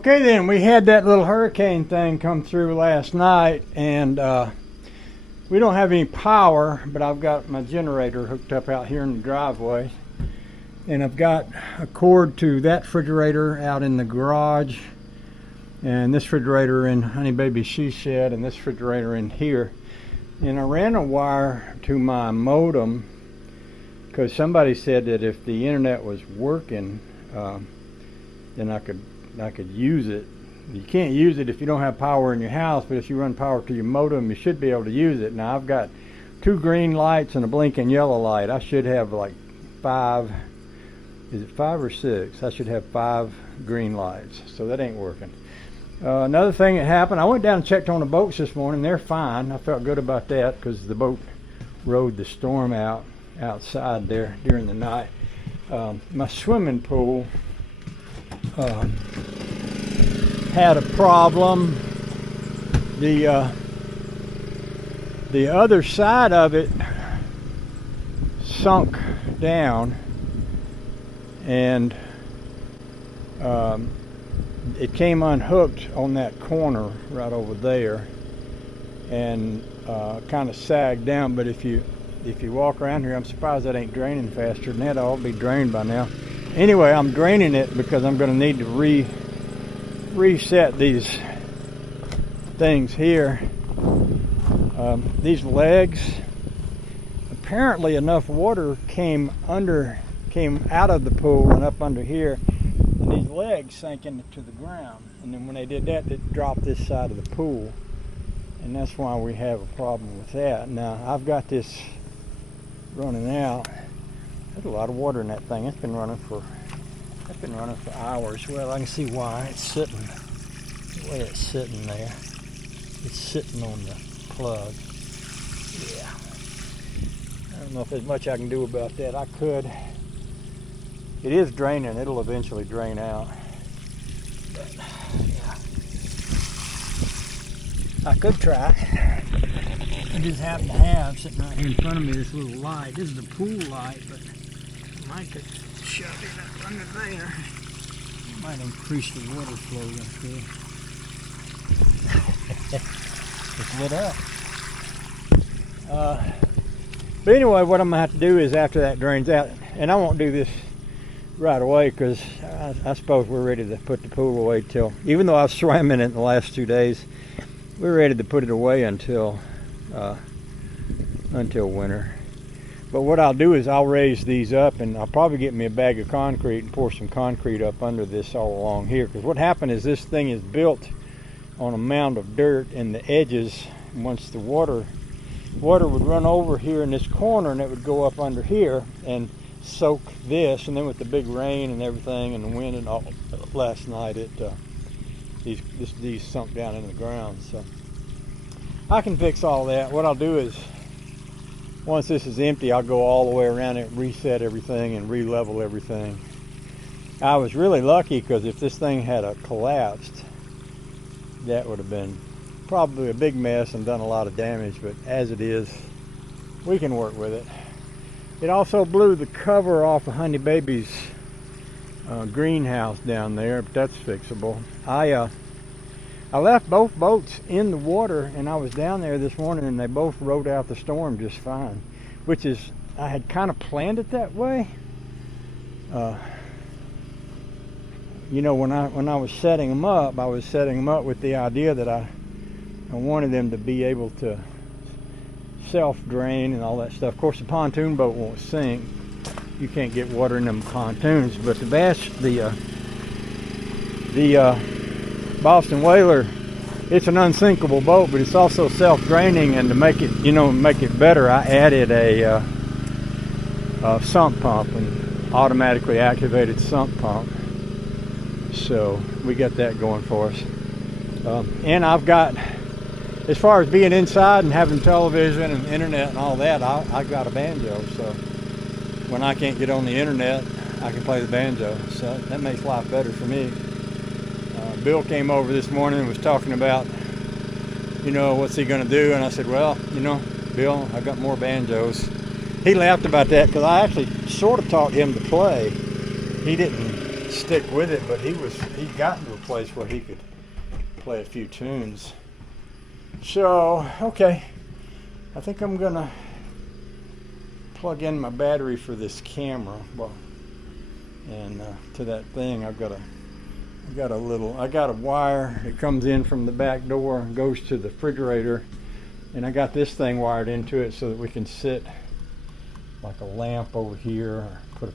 Okay then, we had that little hurricane thing come through last night, and we don't have any power, but I've got my generator hooked up out here in the driveway, and I've got a cord to that refrigerator out in the garage, and this refrigerator in Honey Baby's she shed, and this refrigerator in here. And I ran a wire to my modem because somebody said that if the internet was working, then I could use it. You can't use it if you don't have power in your house, but if you run power to your modem, you should be able to use it. Now I've got 2 green lights and a blinking yellow light. I should have like 5, is it 5 or 6? I should have 5 green lights, so that ain't working. Another thing that happened, I went down and checked on the boats this morning. They're fine. I felt good about that because the boat rode the storm outside there during the night. My swimming pool had a problem. The other side of it sunk down, and it came unhooked on that corner right over there, and kind of sagged down. But if you walk around here, I'm surprised that ain't draining faster than that. It ought to be drained by now. Anyway, I'm draining it because I'm going to need to reset these things here. These legs, apparently enough water came out of the pool and up under here, and these legs sank into the ground, and then when they did that, it dropped this side of the pool, and that's why we have a problem with that. Now I've got this running out. There's a lot of water in that thing. It's been running for hours. Well, I can see why. It's sitting the way it's sitting there. It's sitting on the plug. Yeah. I don't know if there's much I can do about that. I could. It is draining. It'll eventually drain out. But, yeah. I could try. I just happen to have sitting right here in front of me this little light. This is the pool light, but I might could shove it up under there. It might increase the water flow up here. It's lit up. But anyway, what I'm going to have to do is after that drains out, and I won't do this right away because I suppose we're ready to put the pool away till, even though I was swimming it in the last 2 days, we're ready to put it away until winter. But what I'll do is I'll raise these up, and I'll probably get me a bag of concrete and pour some concrete up under this all along here, because what happened is this thing is built on a mound of dirt in the edges. Once the water would run over here in this corner, and it would go up under here and soak this, and then with the big rain and everything and the wind and all last night, these sunk down in the ground. So I can fix all that. What I'll do is, once this is empty, I'll go all the way around it, reset everything, and re-level everything. I was really lucky because if this thing had collapsed, that would have been probably a big mess and done a lot of damage. But as it is, we can work with it. It also blew the cover off of Honey Baby's greenhouse down there, but that's fixable. I left both boats in the water, and I was down there this morning, and they both rode out the storm just fine, which is, I had kind of planned it that way. You know, when I was setting them up, I was setting them up with the idea that I wanted them to be able to self-drain and all that stuff. Of course, the pontoon boat won't sink. You can't get water in them pontoons, but the Boston Whaler, it's an unsinkable boat, but it's also self-draining, and to make it better, I added a sump pump, an automatically activated sump pump. So we got that going for us. And I've got, as far as being inside and having television and internet and all that, I got a banjo, so when I can't get on the internet, I can play the banjo, so that makes life better for me. Bill came over this morning and was talking about, what's he going to do, and I said, well, Bill, I got more banjos. He laughed about that because I actually sort of taught him to play. He didn't stick with it, but he'd gotten to a place where he could play a few tunes. So, okay, I think I'm gonna plug in my battery for this camera. Well, and to that thing, I got a wire that comes in from the back door and goes to the refrigerator, and I got this thing wired into it so that we can sit like a lamp over here, or put a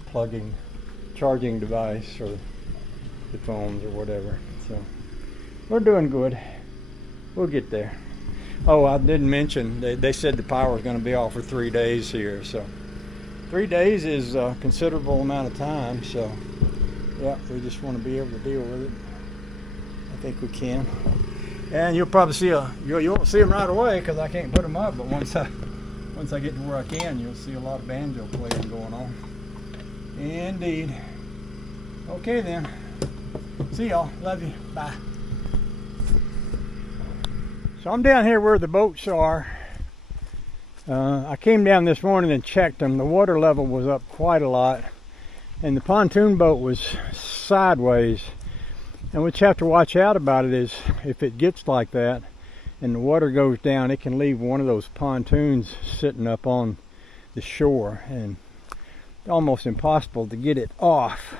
charging device for the phones or whatever. So we're doing good. We'll get there. Oh, I didn't mention, they said the power is going to be off for 3 days here. So 3 days is a considerable amount of time. So yeah, we just want to be able to deal with it. I think we can. And you'll probably see you won't see them right away because I can't put them up. But once I get to where I can, you'll see a lot of banjo playing going on. Indeed. Okay then. See y'all. Love you. Bye. So I'm down here where the boats are. I came down this morning and checked them. The water level was up quite a lot, and the pontoon boat was sideways. And what you have to watch out about it is if it gets like that and the water goes down, it can leave one of those pontoons sitting up on the shore, and it's almost impossible to get it off.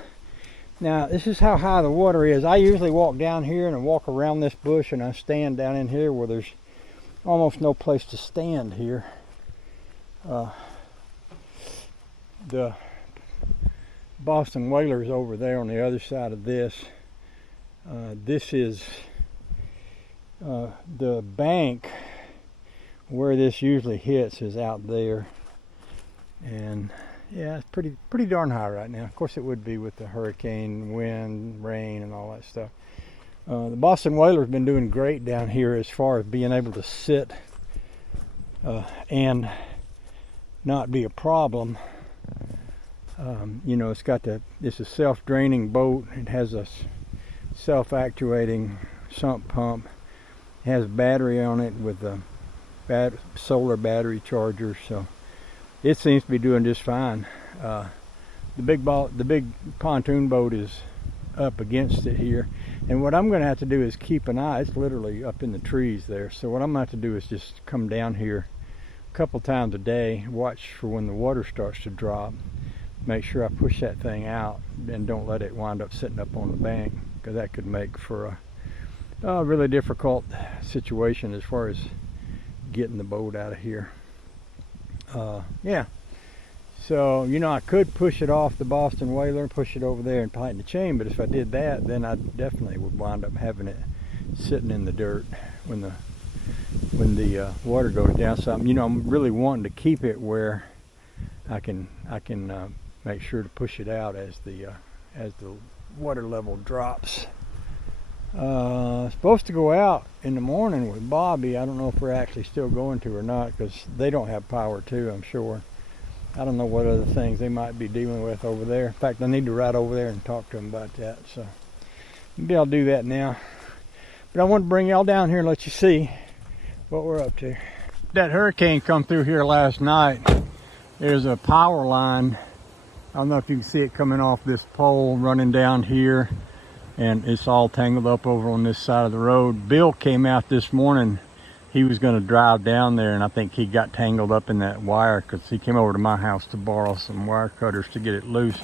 Now, this is how high the water is. I usually walk down here and I walk around this bush, and I stand down in here where there's almost no place to stand here. The Boston Whaler's over there on the other side of this. This is the bank where this usually hits is out there, and yeah, it's pretty darn high right now. Of course it would be with the hurricane, wind, rain, and all that stuff. The Boston Whaler's been doing great down here as far as being able to sit and not be a problem. You know, it's a self-draining boat. It has a self-actuating sump pump. It has a battery on it with a solar battery charger, so it seems to be doing just fine. The big pontoon boat is up against it here, and what I'm going to have to do is keep an eye. It's literally up in the trees there, so what I'm going to have to do is just come down here a couple times a day, watch for when the water starts to drop, make sure I push that thing out and don't let it wind up sitting up on the bank, because that could make for a really difficult situation as far as getting the boat out of here. Yeah, so you know, I could push it off the Boston Whaler and push it over there and tighten the chain, but if I did that, then I definitely would wind up having it sitting in the dirt when the water goes down. So you know, I'm really wanting to keep it where I can make sure to push it out as the water level drops. Supposed to go out in the morning with Bobby. I don't know if we're actually still going to or not, because they don't have power too, I'm sure. I don't know what other things they might be dealing with over there. In fact, I need to ride over there and talk to them about that. So maybe I'll do that now. But I want to bring y'all down here and let you see what we're up to. That hurricane come through here last night. There's a power line. I don't know if you can see it coming off this pole running down here, and it's all tangled up over on this side of the road. Bill came out this morning. He was going to drive down there, and I think he got tangled up in that wire because he came over to my house to borrow some wire cutters to get it loose.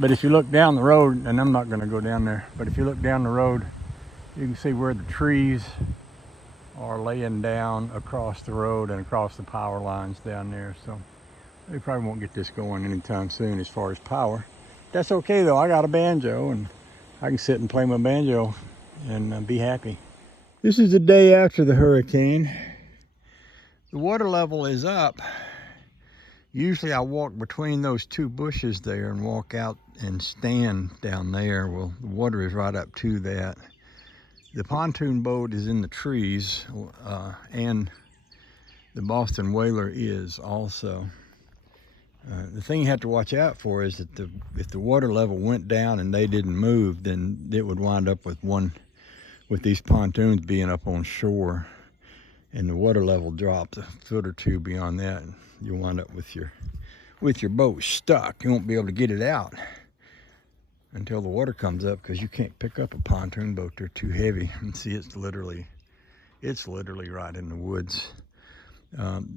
But if you look down the road, and I'm not going to go down there, but if you look down the road, you can see where the trees are laying down across the road and across the power lines down there. So they probably won't get this going anytime soon as far as power. That's okay though. I got a banjo, and I can sit and play my banjo and be happy. This is the day after the hurricane. The water level is up. Usually I walk between those two bushes there and walk out and stand down there. Well, the water is right up to that. The pontoon boat is in the trees, and the Boston Whaler is also. The thing you have to watch out for is that if the water level went down and they didn't move, then it would wind up with these pontoons being up on shore, and the water level dropped a foot or two beyond that, and you'll wind up with your boat stuck. You won't be able to get it out. until the water comes up, because you can't pick up a pontoon boat. They're too heavy. And see, it's literally right in the woods.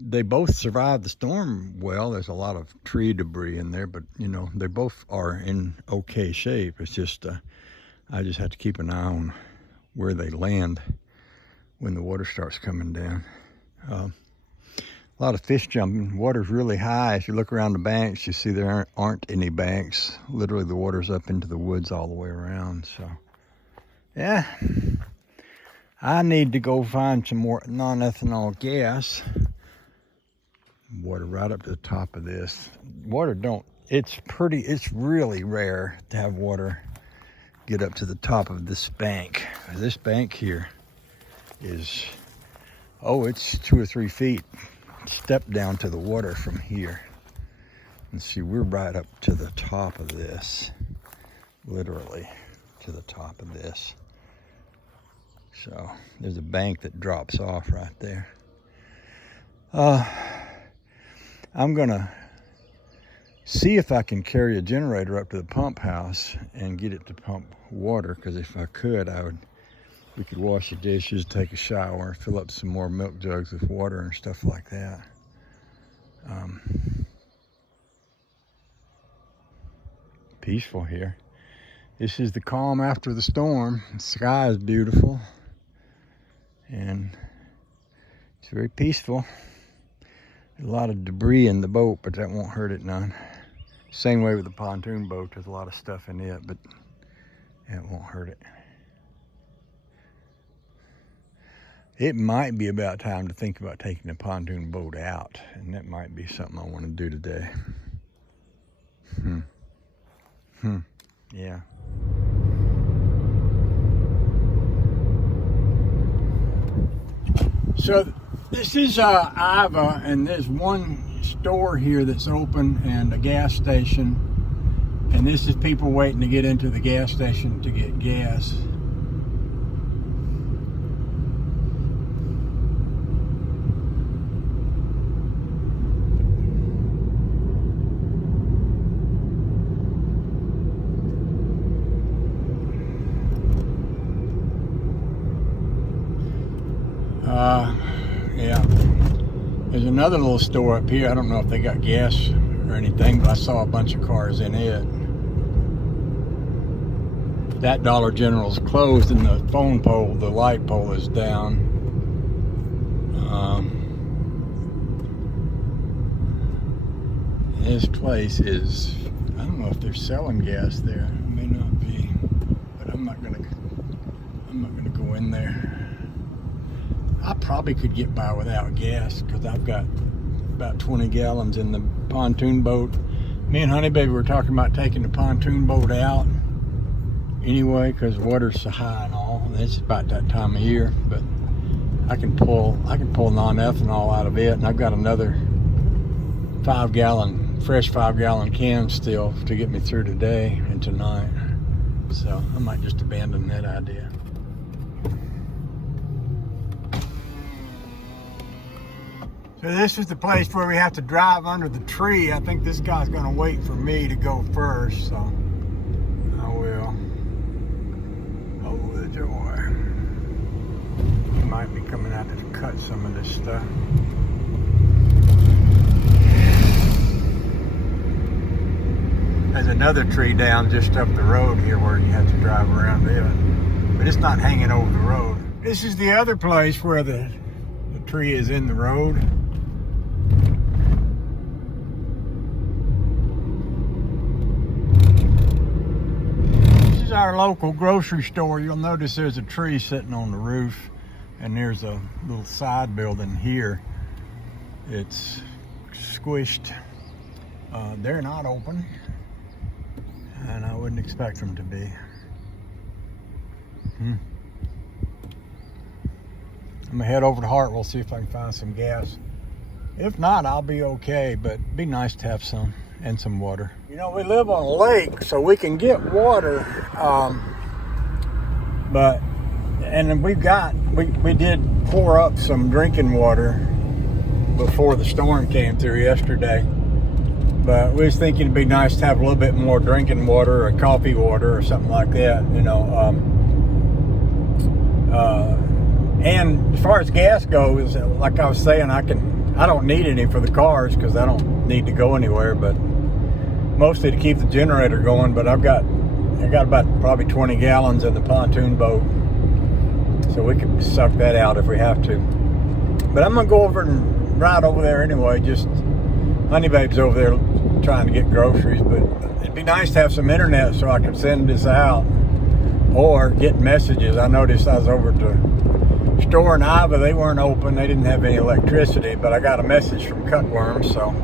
They both survived the storm well. There's a lot of tree debris in there, but you know, they both are in okay shape. It's just I just have to keep an eye on where they land when the water starts coming down. A lot of fish jumping. Water's really high. If you look around the banks, you see there aren't any banks. Literally, the water's up into the woods all the way around. So, yeah, I need to go find some more non-ethanol gas. Water right up to the top of this. It's really rare to have water get up to the top of this bank. This bank here is, it's 2 or 3 feet. Step down to the water from here. And see, we're right up to the top of this. Literally to the top of this. So there's a bank that drops off right there. I'm gonna see if I can carry a generator up to the pump house and get it to pump water, because if I could, we could wash the dishes, take a shower, fill up some more milk jugs with water and stuff like that. Peaceful here. This is the calm after the storm. The sky is beautiful and it's very peaceful. There's a lot of debris in the boat, but that won't hurt it none. Same way with the pontoon boat. There's a lot of stuff in it, but it won't hurt it. It might be about time to think about taking the pontoon boat out, and that might be something I want to do today. Yeah. So this is Iva, and there's one store here that's open and a gas station, and this is people waiting to get into the gas station to get gas. Yeah, there's another little store up here. I don't know if they got gas or anything, but I saw a bunch of cars in it. That Dollar General's closed, and the phone pole, the light pole, is down. This place is, I don't know if they're selling gas there. It may not be, but I'm not gonna go in there. I probably could get by without gas, because I've got about 20 gallons in the pontoon boat. Me and Honey Baby were talking about taking the pontoon boat out anyway, because water's so high and all. And it's about that time of year, but I can pull non-ethanol out of it, and I've got another 5-gallon, fresh 5-gallon can still to get me through today and tonight. So I might just abandon that idea. So this is the place where we have to drive under the tree. I think this guy's gonna wait for me to go first, so I will. Oh, the door. He might be coming out to cut some of this stuff. There's another tree down just up the road here where you have to drive around it, but it's not hanging over the road. This is the other place where the tree is in the road. Our local grocery store. You'll notice there's a tree sitting on the roof, and there's a little side building here. It's squished. They're not open, and I wouldn't expect them to be. I'm gonna head over to Hartwell, see if I can find some gas. If not, I'll be okay, but it'd be nice to have some, and some water. You know, we live on a lake, so we can get water, we did pour up some drinking water before the storm came through yesterday, but we was thinking it'd be nice to have a little bit more drinking water or coffee water or something like that, you know. And as far as gas goes, like I was saying, I don't need any for the cars because I don't need to go anywhere, but mostly to keep the generator going. But I got about probably 20 gallons in the pontoon boat, so we can suck that out if we have to. But I'm gonna go over and ride over there anyway. Just Honeybabe's over there trying to get groceries, but it'd be nice to have some internet so I can send this out or get messages. I noticed I was over to store in Iowa, they weren't open, they didn't have any electricity, but I got a message from Cutworms, so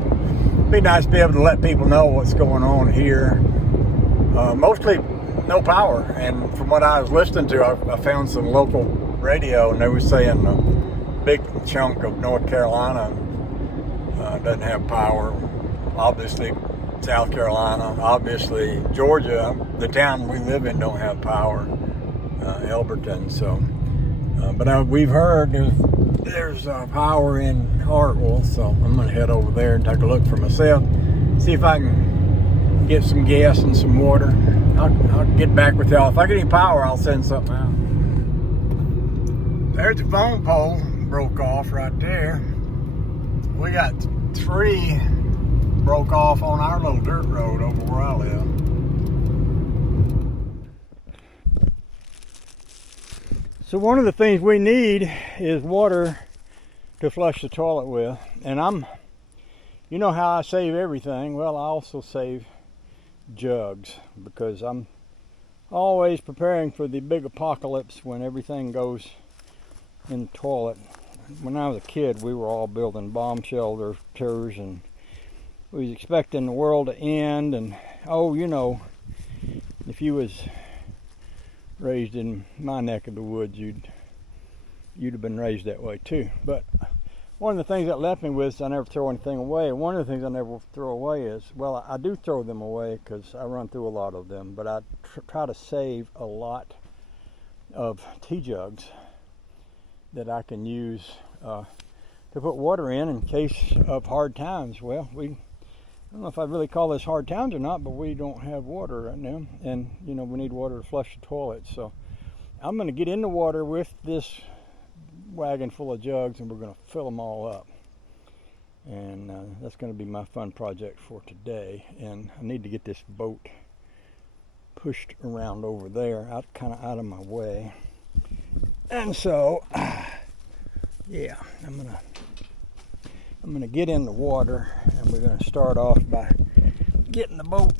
it'd be nice to be able to let people know what's going on here. Mostly no power, and from what I was listening to, I found some local radio, and they were saying a big chunk of North Carolina doesn't have power. Obviously South Carolina, obviously Georgia, the town we live in, don't have power, Elberton. So but we've heard there's power in Hartwell, so I'm going to head over there and take a look for myself, see if I can get some gas and some water. I'll get back with y'all. If I get any power, I'll send something out. There's the phone pole broke off right there. We got 3 broke off on our little dirt road over where I live. So one of the things we need is water to flush the toilet with. And you know how I save everything? Well, I also save jugs, because I'm always preparing for the big apocalypse when everything goes in the toilet. When I was a kid, we were all building bomb shelters, and we was expecting the world to end. And you know, if you was raised in my neck of the woods, you'd have been raised that way too. But one of the things that left me with, I never throw anything away. One of the things I never throw away is, well, I do throw them away because I run through a lot of them, but I try to save a lot of tea jugs that I can use to put water in case of hard times. Well, I don't know if I'd really call this hard times or not, but we don't have water right now, and you know, we need water to flush the toilet. So I'm going to get in the water with this wagon full of jugs, and we're going to fill them all up, and that's going to be my fun project for today. And I need to get this boat pushed around over there, kind of out of my way. And so yeah, I'm gonna get in the water, and we're gonna start off by getting the boat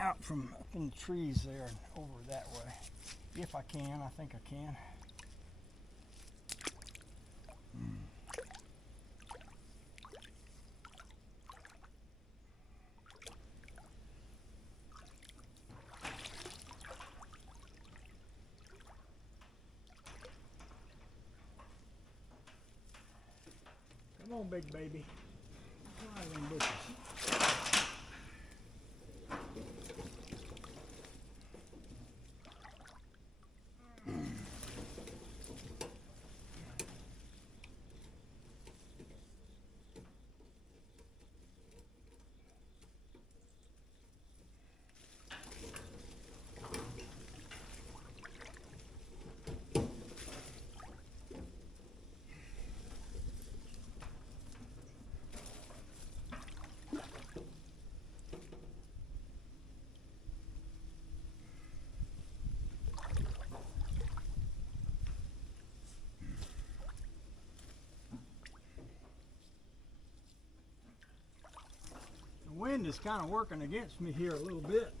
out from up in the trees there and over that way. If I can, I think I can. Come on, big baby. Come on, them bushes. The wind is kind of working against me here a little bit.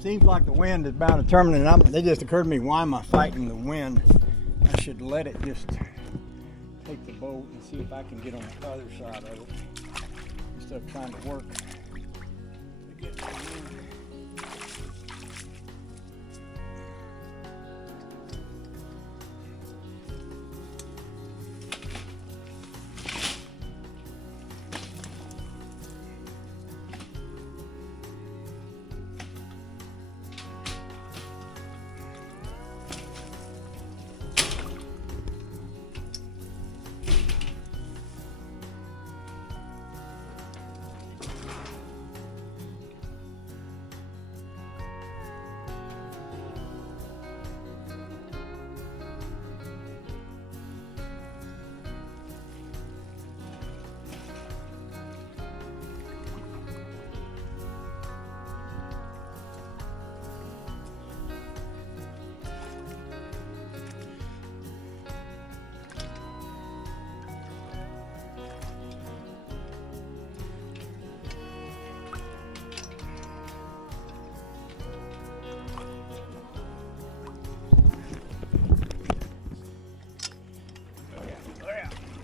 Seems like the wind is about to terminate. It just occurred to me, why am I fighting the wind? I should let it just take the boat and see if I can get on the other side of it instead of trying to work to get the wind.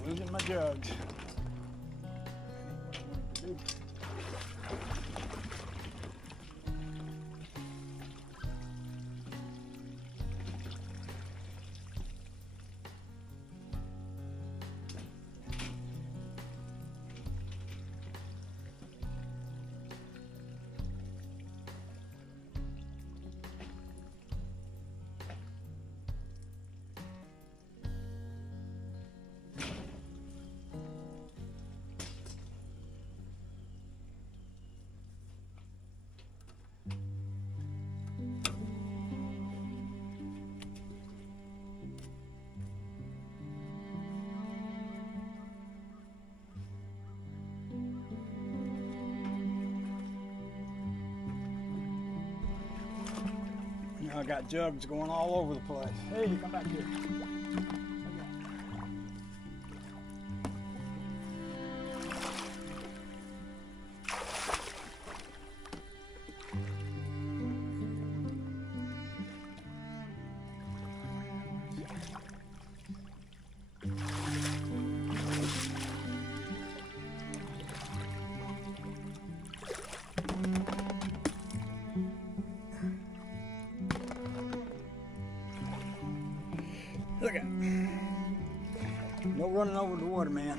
Losing my jugs. Now I got jugs going all over the place. Hey, come back here. Look at no running over the water, man.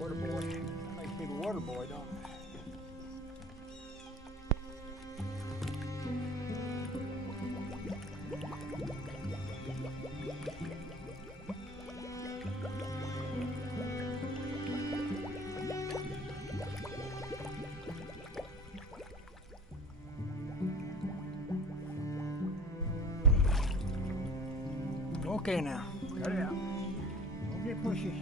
Water boy. That makes me the water boy, don't it? Okay now, cut it out. Don't get pushy.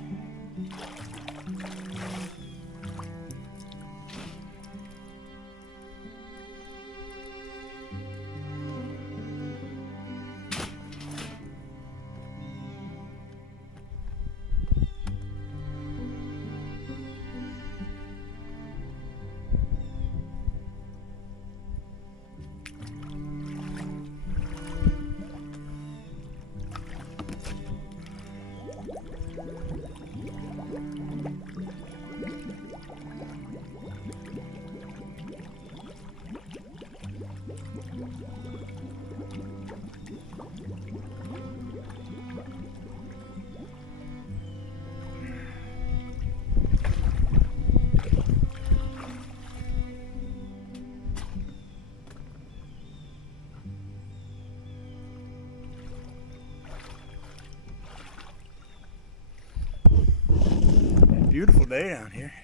beautiful day down here.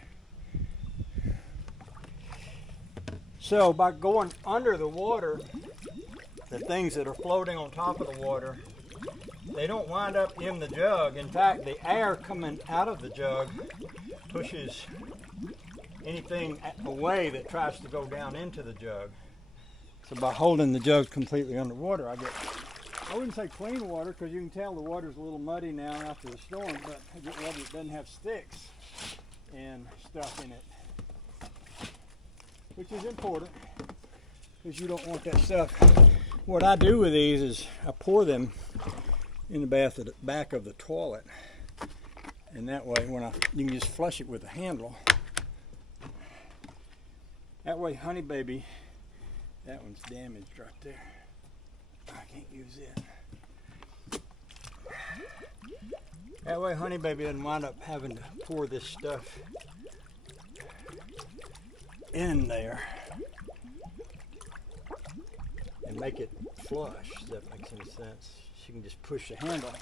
So by going under the water, the things that are floating on top of the water, they don't wind up in the jug. In fact, the air coming out of the jug pushes anything away that tries to go down into the jug. So by holding the jug completely underwater, I get, I wouldn't say clean water, because you can tell the water's a little muddy now after the storm, but I get water that doesn't have sticks and stuff in it, which is important because you don't want that stuff. What I do with these is I pour them in the bath at the back of the toilet, and that way you can just flush it with a handle. That way Honey Baby, that one's damaged right there. I can't use it. That way Honey Baby doesn't wind up having to pour this stuff in there and make it flush, if that makes any sense. She can just push the handle.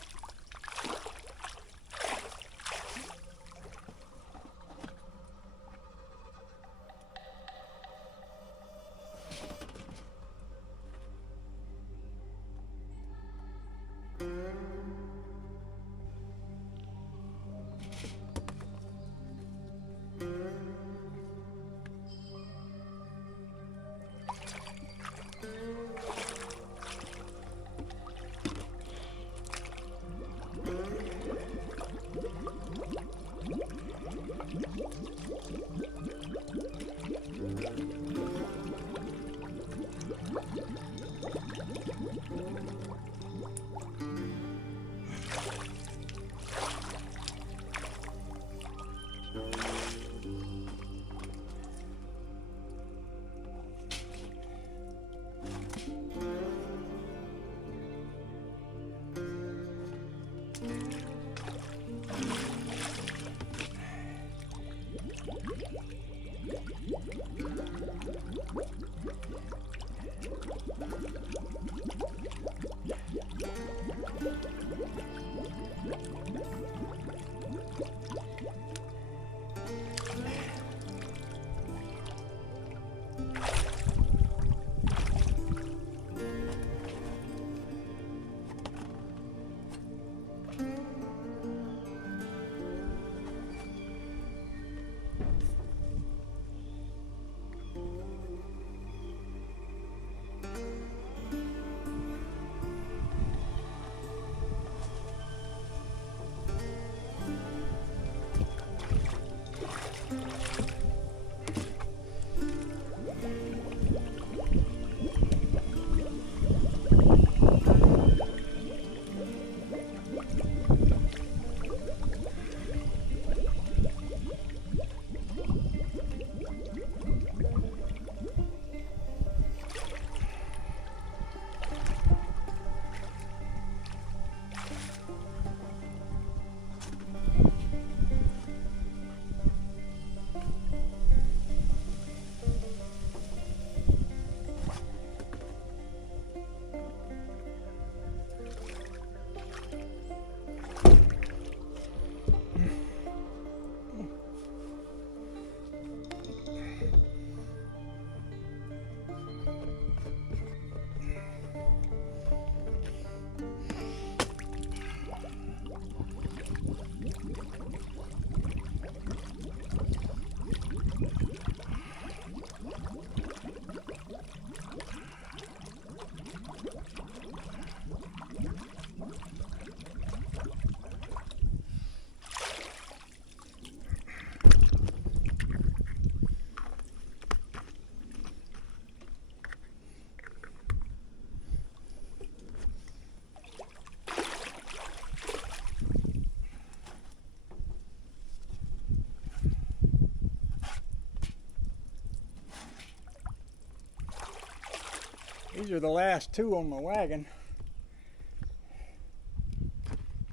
These are the last two on my wagon.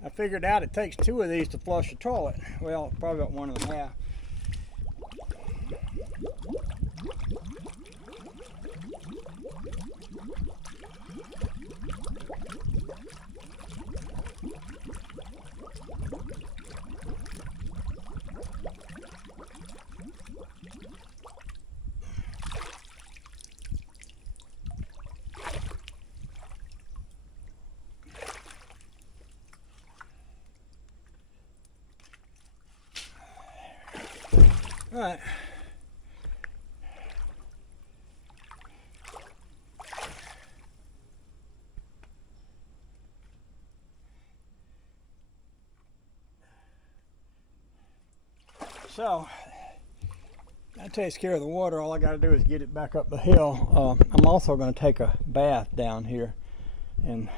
I figured out it takes two of these to flush a toilet. Well, probably about 1.5. Alright. So, that takes care of the water. All I got to do is get it back up the hill. I'm also going to take a bath down here, and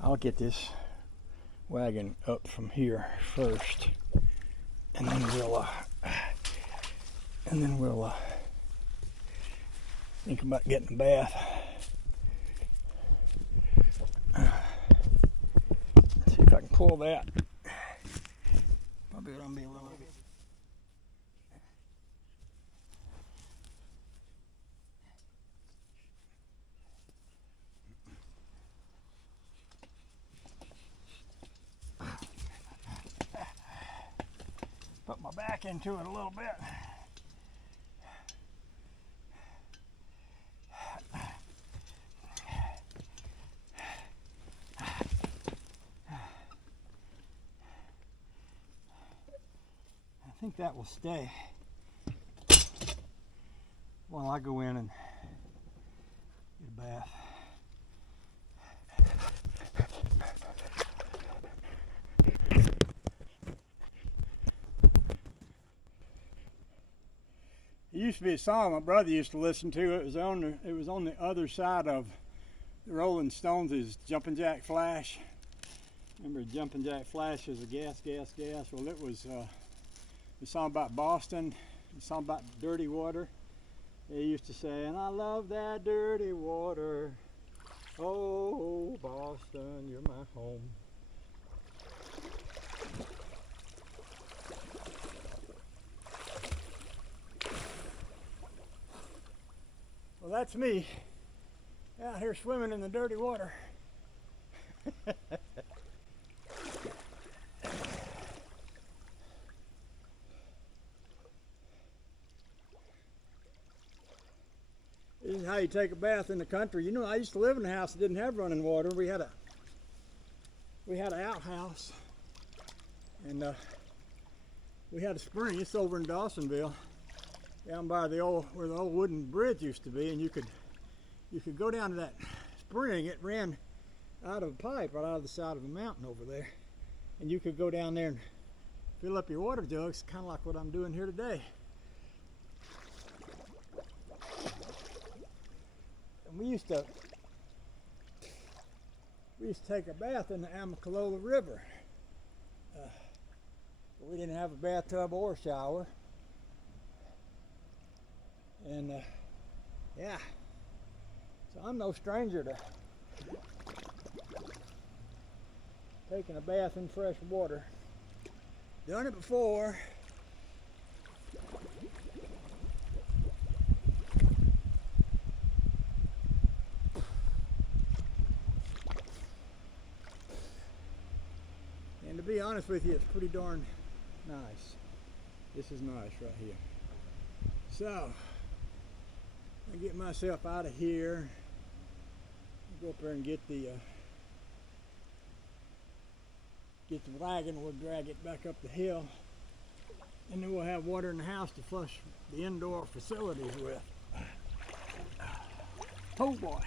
I'll get this wagon up from here first, and then we'll think about getting a bath. Let's see if I can pull that. Probably gonna be a little bit. Put my back into it a little bit. I think that will stay while I go in and get a bath. It used to be a song my brother used to listen to. It was on the other side of the Rolling Stones' Jumpin' Jack Flash. Remember Jumpin' Jack Flash is a gas, gas, gas. Well, it was a song about Boston, a song about dirty water. They used to say, and I love that dirty water. Oh, Boston, you're my home. Well, that's me out here swimming in the dirty water. This is how you take a bath in the country. You know, I used to live in a house that didn't have running water. We had an outhouse, and we had a spring. It's over in Dawsonville, down by where the old wooden bridge used to be, and you could go down to that spring. It ran out of a pipe right out of the side of a mountain over there, and you could go down there and fill up your water jugs, kind of like what I'm doing here today. And we used to take a bath in the Amicalola River. We didn't have a bathtub or a shower. And yeah, so I'm no stranger to taking a bath in fresh water. Done it before. And to be honest with you, it's pretty darn nice. This is nice right here. So, I get myself out of here. Go up there and get the wagon. We'll drag it back up the hill, and then we'll have water in the house to flush the indoor facilities with. Oh boy.